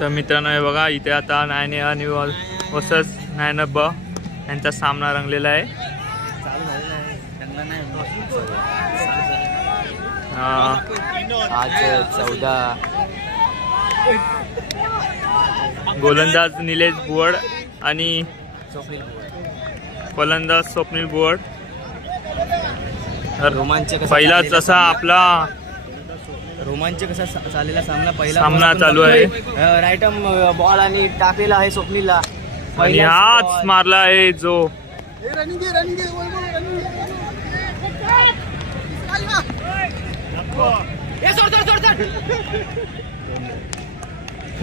तर मित्रांनो हे बघा इथे आता नायन आणि वसस नायन ब यांचा सामना रंगलेला आहे. आज चौदा. गोलंदाज निलेश बुवड आणि फलंदाज स्वप्नील बुवड. रोमांचक असा पहिलाच असा आपला रोमांचक असा चा- चाललेला सामना पहिला सामना चालू. आहे. राईट बॉल आणि टाकलेला आहे स्वप्नीलला. आणि पहिलाच हाच ball. मारला आहे जो.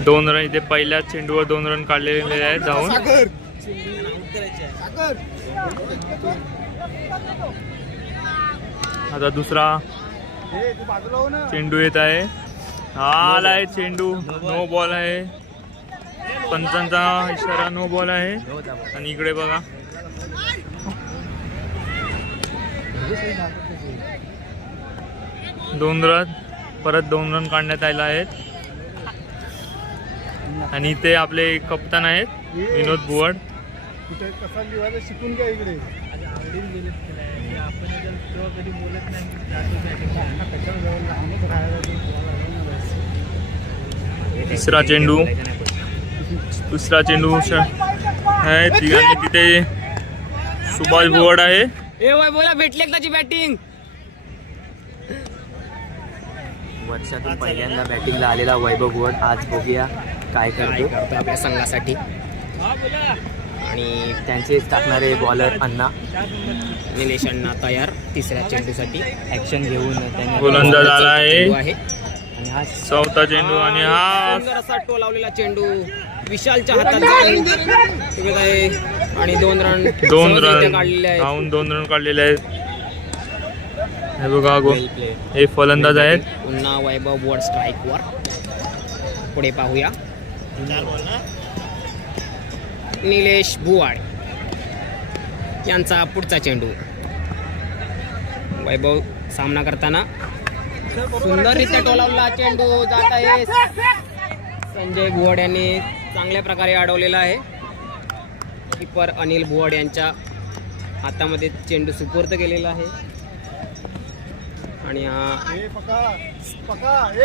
दोन रन इथे पहिल्या चेंडूवर दोन रन काढलेले आहेत धावून आता दुसरा. चेंडू येत आहे. हा आला आहे चेंडू. नो बॉल आहे. पंचांचा इशारा नो बॉल आहे. हो. आणि इकडे बघा. दोन रन. परत दोन रन काढण्यात आले आहेत. आणि इथे आपले कप्तान आहेत. विनोद बुवड. कुठे कसा लिहायला शिकून घ्या इकडे तिसरा चेंडू. दुसरा चेंडू श- आहे ती- आणि तिथे सुभाष बुवड आहे. ए वय बोला भेटली एकदाची बॅटिंग वर्षातून पहिल्यांदा बॅटिंगला आलेला वैभव भुवन आज बघूया काय करतो. आपल्या संघासाठी. आणि त्यांचे टाकणारे बॉलर अण्णा. निलेश अण्णा तयार तिसऱ्या चेंडूसाठी ऍक्शन घेऊन त्यांनी गोलंदाज आला आहे. आणि हा चौथा चेंडू आणि हा सुंदर असा टोलावलेला चेंडू विशालच्या हातात आहे. आणि दोन रन दोन रन काढलेले आहेत. धावून दोन रन काढलेले आहेत. हे बघा गो हे फलंदाज आहेत. पुन्हा वैभव बोर्ड स्ट्राईकवर पुढे पाहूया. निलेश बुवाड यांचा पुढचा चेंडू. वैभव सामना करताना सुंदररित्या टोलावला चेंडू जात आहे. संजय बुवड यांनी चांगल्या प्रकारे अडवलेला आहे. किपर अनिल बुवड यांच्या हातामध्ये चेंडू सुपूर्द केलेला आहे. आणि हा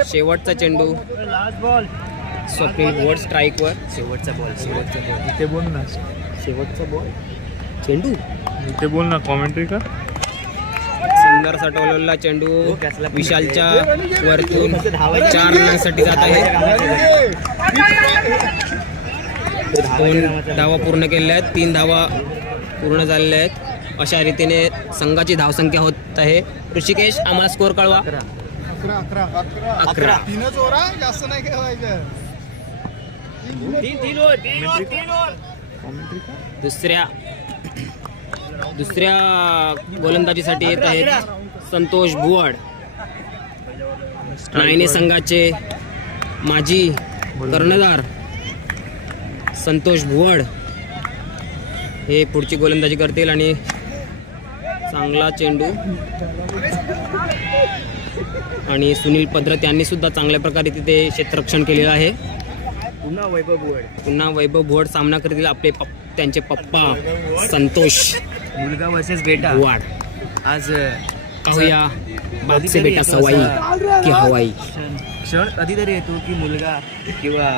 शेवटचा चेंडू. लास्ट बॉल स्वप्नील बोर्ड स्ट्राईकवर शेवटचा बॉल शेवटचा बॉल इथे बोल ना. शेवटचा बॉल चेंडू. इथे बोल ना कॉमेंट्री कर. सुंदर सटवलेला चेंडू. विशालच्या वरतून चार रनांसाठी जात आहे. दोन धावा पूर्ण केलेल्या आहेत. तीन धावा पूर्ण झालेल्या आहेत. अशा रीतीने संघाची धावसंख्या होत आहे. ऋषिकेश आम्हाला स्कोर कळवा. अकरा अकरा अकरा अकरा. तीनच ओरा जास्त नाही खेळायचं दुसऱ्या दुसऱ्या गोलंदाजीसाठी येत आहेत संतोष भुवड नायने संघाचे माजी कर्णधार संतोष भुवड हे पुढची गोलंदाजी करतील आणि चांगला चेंडू आणि सुनील पद्रत यांनी सुद्धा चांगल्या प्रकारे तिथे क्षेत्ररक्षण केलेलं आहे. पुन्हा वैभव बुवड पुन्हा वैभव भोड सामना करतील आपले पप त्यांचे पप्पा संतोष. मुलगा वर्सेस बेटा. वाड आज पाहूया बागसे बेटा सवाई की हवाई. क्षण क्षण कधीतरी येतो की मुलगा किंवा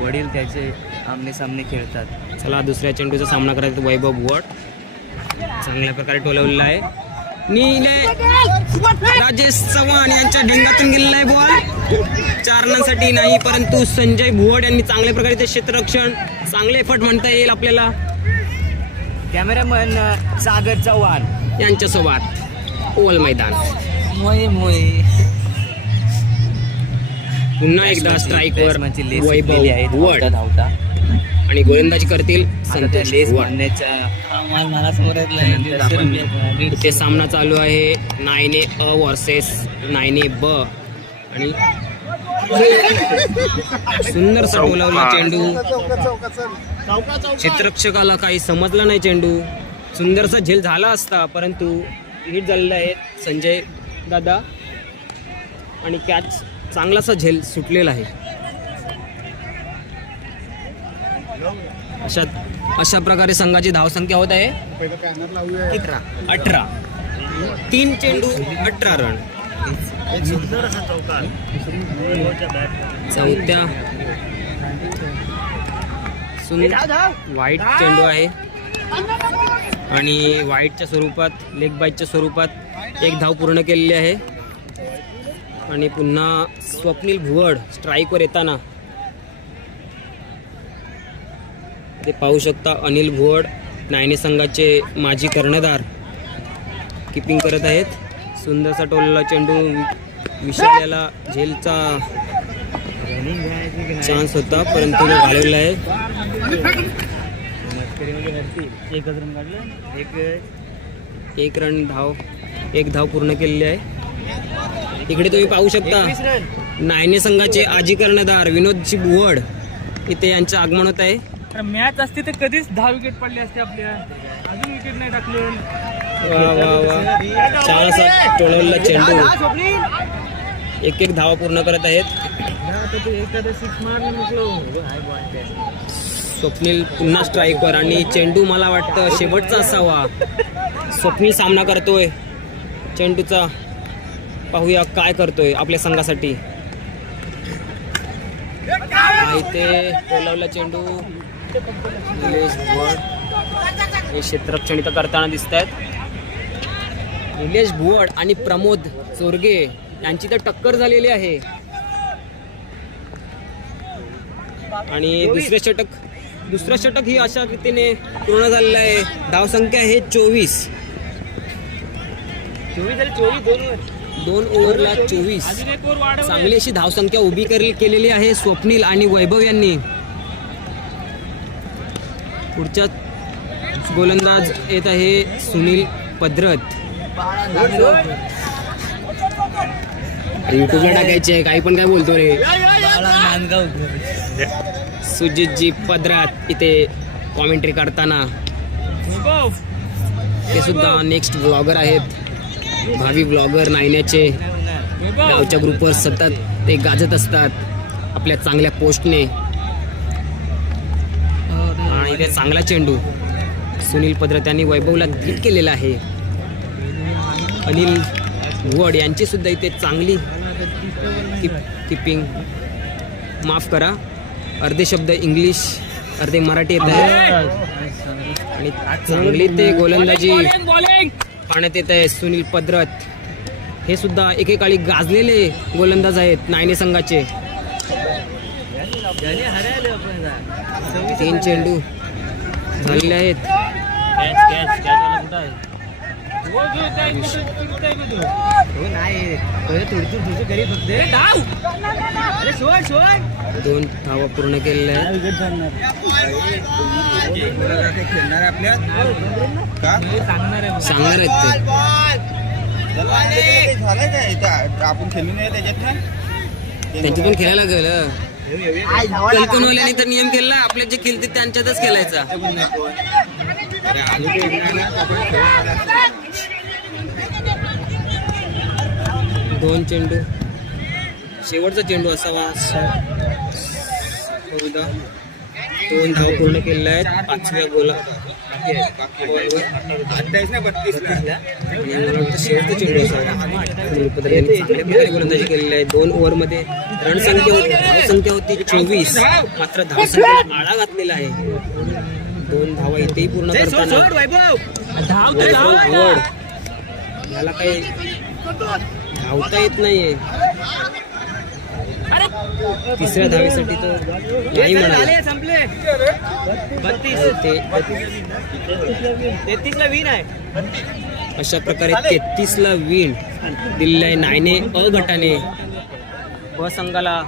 वडील त्याचे आमने सामने खेळतात. चला दुसऱ्या चेंडूचा सामना करायचा वैभव भुवड चांगल्या प्रकारे टोलवलेला आहे. नीले! राजेश चव्हाण यांच्या ढेंगातून गेलेला आहे बॉल. चार रनांसाठी नाही परंतु संजय भुवड यांनी चांगल्या प्रकारे ते क्षेत्ररक्षण चांगले फट म्हणता येईल आपल्याला. कॅमेरामन सागर चव्हाण. यांच्यासोबत ओल मैदान. मोय मोय पुन्हा एकदा स्ट्राईकवर बॅट्समनची लेस वैभव भुवड धावता. आणि गोलंदाजी करतील संतोष भुवड. इथे सामना चालू आहे. नाईन ए अ वर्सेस नाईन ए ब. आणि सुंदर बोलावला चेंडू. चित्रक्षकाला काही समजलं नाही चेंडू. सुंदरसा झेल झाला असता परंतु हिट झालेला आहे संजय दादा. आणि कॅच चांगलासा झेल सुटलेला आहे. अशा अशा प्रकारे संघाची धावसंख्या होत आहे. अठरा. तीन चेंडू अठरा रन. चौथ्या. व्हाईट वाईट चेंडू आहे. आणि वाईटच्या स्वरूपात लेग बाईटच्या स्वरूपात एक धाव पूर्ण केलेली आहे. आणि पुन्हा स्वप्नील भुवड स्ट्राईकवर येताना. ते पाहू शकता अनिल भुवड नायने संघाचे माजी कर्णधार. किपिंग करत आहेत. सुंदरसा टोललेला चेंडू विशाल याला झेलचा चान्स होता परंतु तो घालवला आहे. एकच रन काढलं एक एक रन धाव एक धाव पूर्ण केलेली आहे. इकडे तुम्ही पाहू शकता नायने संघाचे आजी कर्णधार विनोदजी बुवड इथे यांचं आगमन होत आहे. मॅच असते तर कधीच दहा विकेट पडले असते आपल्या. अजून विकेट नाही टाकले. वा वा वा. छान असा टोळवलेला चेंडू. एक एक धावा पूर्ण करत आहेत. स्वप्नील पुन्हा स्ट्राईकवर आणि चेंडू मला वाटतं शेवटचा असावा. स्वप्नील सामना करतोय. चेंडूचा पाहूया काय करतोय आपल्या संघासाठी. हा इथे बोलावला चेंडू. निलेश हे क्षेत्ररक्षण करताना दिसत आहेत निलेश भुवड आणि प्रमोद चोरगे यांची तर टक्कर झालेली आहे. आणि दुसरे षटक दुसरं षटक ही अशा रीतीने पूर्ण झालेलं आहे. धावसंख्या आहे चोवीस. चोवीस झाले चोवीस दोन दोन ओव्हरला चोवीस. चांगली अशी धावसंख्या उभी केली केलेली आहे स्वप्नील आणि वैभव यांनी. पुढच्या गोलंदाज येत आहे सुनील पद्रत युट्यूबला टाकायचे काही पण काय बोलतो रे. सुजितजी पद्रात इथे कॉमेंट्री करताना ते सुद्धा नेक्स्ट ब्लॉगर आहेत. भावी ब्लॉगर नायण्याचे. गावच्या ग्रुपवर सतत ते गाजत असतात आपल्या चांगल्या पोस्टने. आणि ते चांगला चेंडू. सुनील पद्रत यांनी वैभवला हिट केलेला आहे. अनिल वड यांची सुद्धा इथे चांगली किप किपिंग. माफ करा. अर्धे शब्द इंग्लिश अर्धे मराठी येत आहे आणि चांगली ते गोलंदाजी पाण्यात येत आहे सुनील पद्रत हे सुद्धा एकेकाळी गाजलेले गोलंदाज आहेत नायने संघाचे. तीन चेंडू झालेले आहेत. दोन धावा पूर्ण केलेल्या आहेत. खेळणार आपल्या सांगणार आहे सांगणार आहेत ते. काय आपण खेळून नाही त्याच्यात त्यांची पण खेळायला गेलं कल्पनवाल्याने तर नियम केला आपले जे खेळते त्यांच्यातच खेळायचा. दोन चेंडू. शेवटचा चेंडू असावा. चौदा. दोन धाव पूर्ण केलेला आहेत. पाचव्या गोला अठ्ठावीस ना बत्तीस मला वाटतं शेवटचा चेंडू असावा. चांगल्या प्रकारे गोलंदाजी केलेली आहे. दोन ओव्हरमध्ये रन संख्या होती. धावसंख्या होती चोवीस. मात्र धावसंख्या आळा घातलेला आहे. दोन धावा इथेही पूर्ण करताना. तर याला काही धावता येत नाहीये. तिसऱ्या धावेसाठी तो नाही म्हणाला संपले. बत्तीस. ते तेहतीस ला विन आहे. अशा प्रकारे तेहतीस ला विन दिलेलं आहे नायने अ गटाने ब संघाला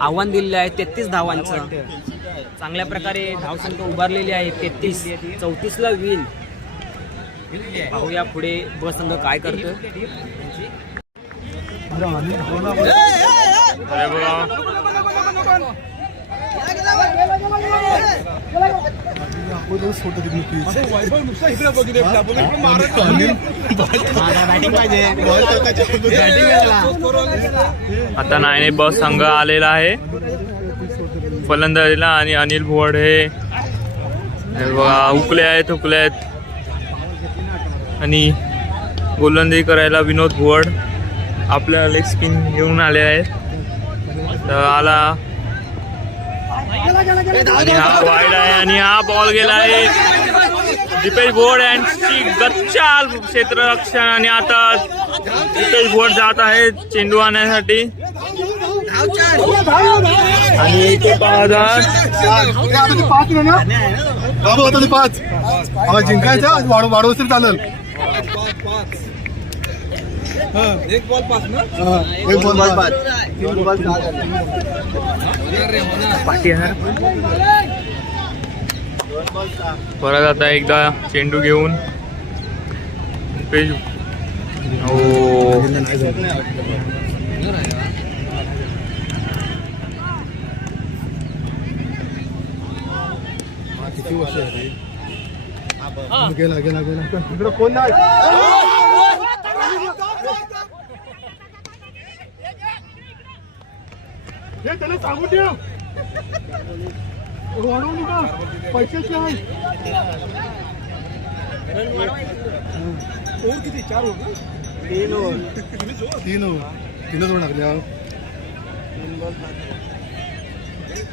आव्हान दिलेलं आहे तेहतीस धावांचं. चांगल्या प्रकारे धावसंख्या उभारलेली आहे. तेहतीस चौतीसला विन पाहूया पुढे ब संघ काय करतो आता नाही बस संघ आलेला आहे. फलंदाजीला आणि अनिल भुवड हे बघा हुकले आहेत हुकले आहेत. आणि गोलंदाजी करायला विनोद भुवड आपल्या लेग स्पिन घेऊन आले आहेत. तर आला. आणि हा वाईड आहे आणि हा बॉल गेला आहे. दीपेश भोड यांची गच्चाल क्षेत्ररक्षण. आणि आता दीपेश भोड जात आहे चेंडू आणण्यासाठी आणि इथे बाबू आता पाच. मला जिंकायचं? वाढू वाढवू तरी चालेल. एक बॉल पाच ना एक बॉल पाच. तीन बॉल बाद. परत आता एकदा चेंडू घेऊन. दीपेश हो गेला गेला गेला. इकडं कोण नाही? हे त्याला सांगून ठेव. वाढवू नका पैशाचे आहे. किती? चार हो तीन हो तीन हो तीनच ओव्हर टाकले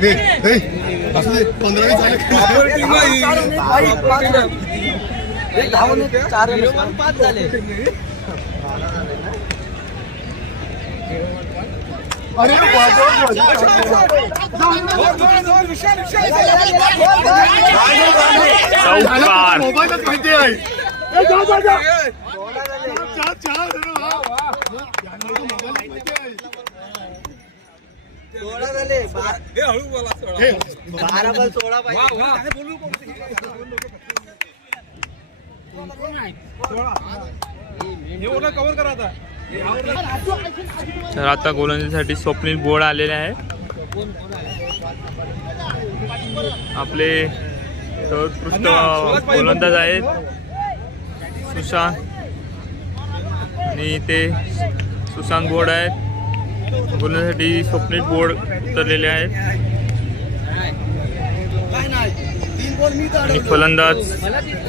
हे, हे, असू दे, पंधरा वीस झाले पाच झाले अरे चौकार मोबाईलच माहिती आहे ए, जा, जा, जा. चार, चार, बॉल पाहिजे तर आता गोलंदाजीसाठी स्वप्नील बोर्ड आलेले आहे. आपले सर्वोत्कृष्ट गोलंदाज आहेत. सुशांत आणि ते सुशांत बोर्ड आहेत. गोलंदाजीसाठी स्वप्नील बोर्ड उतरलेले आहेत. आणि फलंदाज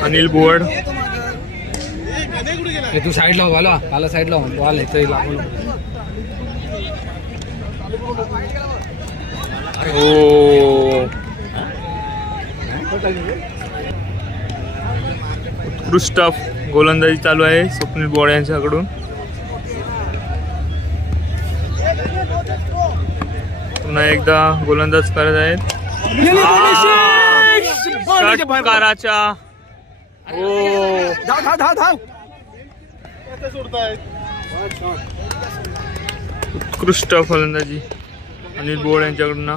अनिल बोर्ड. तू साईडला वाला. आला साईडला वाल इथे लागू हो. उत्कृष्ट गोलंदाजी चालू आहे स्वप्नील बोर्ड यांच्याकडून. पुन्हा एकदा गोलंदाज करत आहेत. षटकाराच्या. हो? उत्कृष्ट फलंदाजी. अनिल बोर्ड यांच्याकडून.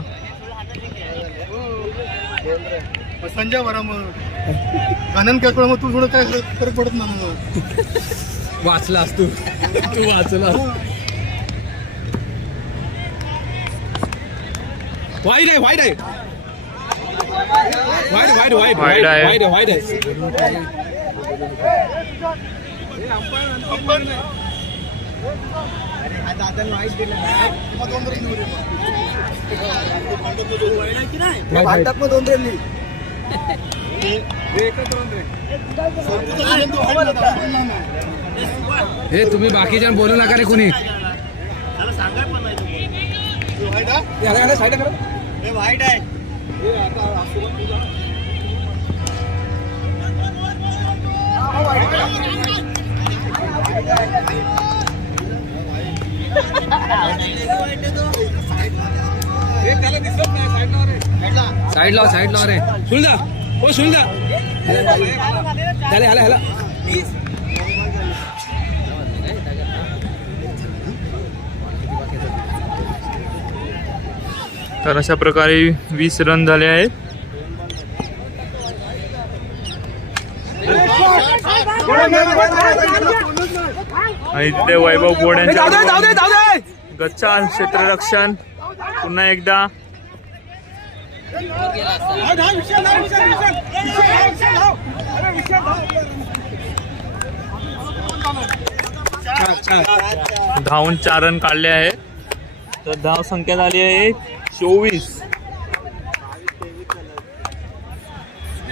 संजय वरा मग आनंद काकडं मग तू थोडं काय फरक पडत ना मग वाचलास तू. तू वाचला वाईट आहे वाईट आहे वाईट वाईट वाईट वाईट आहे. वाईट वाईट आहे दोन. हे तुम्ही बाकीच्या बोलू नका रे कुणी. साईड लाव साईड लाव रे. सुन जा हो सुन जा ह्याला ह्याला ह्याला तर अशा प्रकारे वीस रन झाले आहेत. आणि तिथे वैभव बोड यांच्या गच्चाल क्षेत्ररक्षण. पुन्हा एकदा. धावून चार रन काढले आहेत. तर धाव संख्या झाली आहे चोवीस.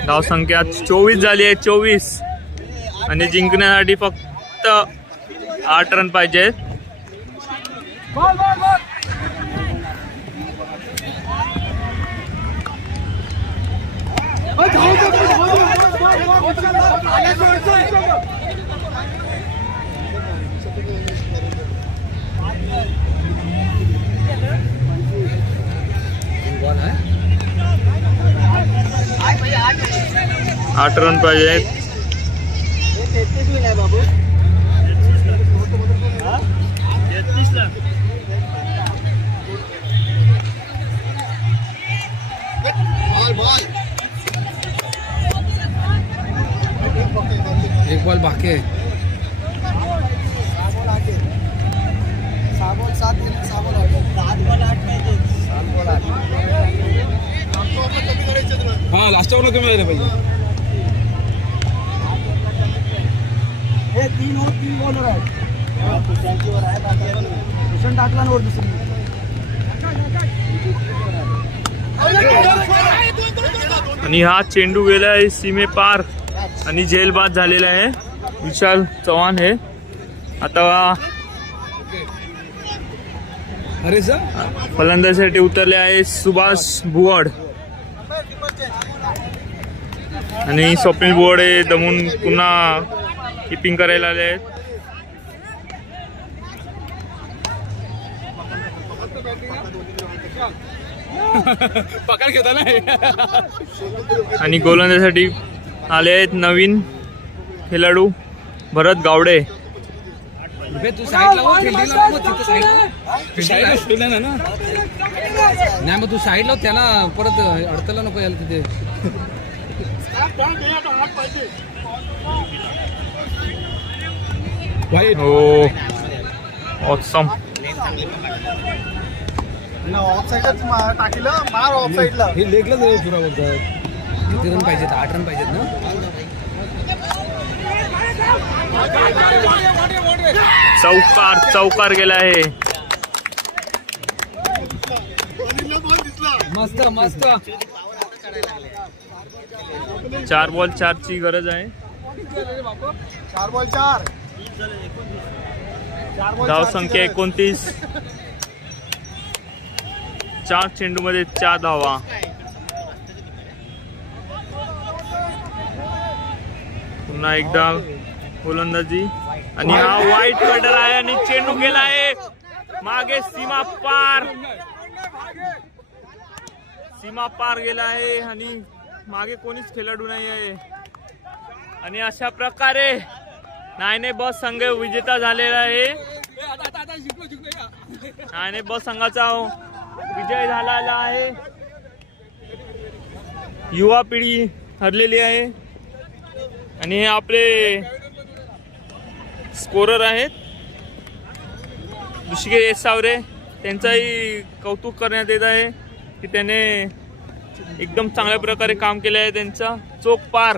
धाव संख्या चोवीस झाली आहे चोवीस. आणि जिंकण्यासाठी फक्त आठ रन पाहिजेत. टर्न पाहिजे आणि हा चेंडू गेला आहे सीमे पार आणि जेलबाद झालेला आहे. विशाल चव्हाण हे. आता अरे सर फलंदाजीसाठी उतरले आहे सुभाष बुवाड आणि स्वप्नील बुवाड हे दमून पुन्हा किपिंग करायला आले आहेत. पकड घेता ना आणि गोलंदाजीसाठी आले आहेत नवीन खेळाडू भरत गावडे. तू साईडला ना नाही मग तू साईडला त्याला परत अडकला नको यायला तिथे. हो ऑसम ऑफ साईडच टाकीलं मार ऑफ साईडला हे लेगला किती रन पाहिजेत? आठ रन पाहिजेत ना? चौकार चौकार गेला आहे. मस्त मस्त. चार बॉल चारची गरज आहे. चार बॉल चार चार. धाव संख्या. एकोणतीस. चार चेंडू मध्ये चार धावा. पुन्हा एकदा गोलंदाजी. आणि हा वाईट कटर आहे आणि चेंडू गेला आहे. मागे सीमा पार. सीमा पार गेला आहे आणि मागे कोणीच खेळाडू नाही आहे. आणि अशा प्रकारे नायने बस संघ विजेता झालेला आहे. नायने बस संघाचा विजय झालेला आहे. युवा पिढी हरलेली आहे. आणि हे आपले स्कोरर आहेत. ऋषिकेश सावरे त्यांचाही कौतुक करण्यात येत आहे की त्याने एकदम चांगल्या प्रकारे काम केले आहे त्यांचा. चोख पार.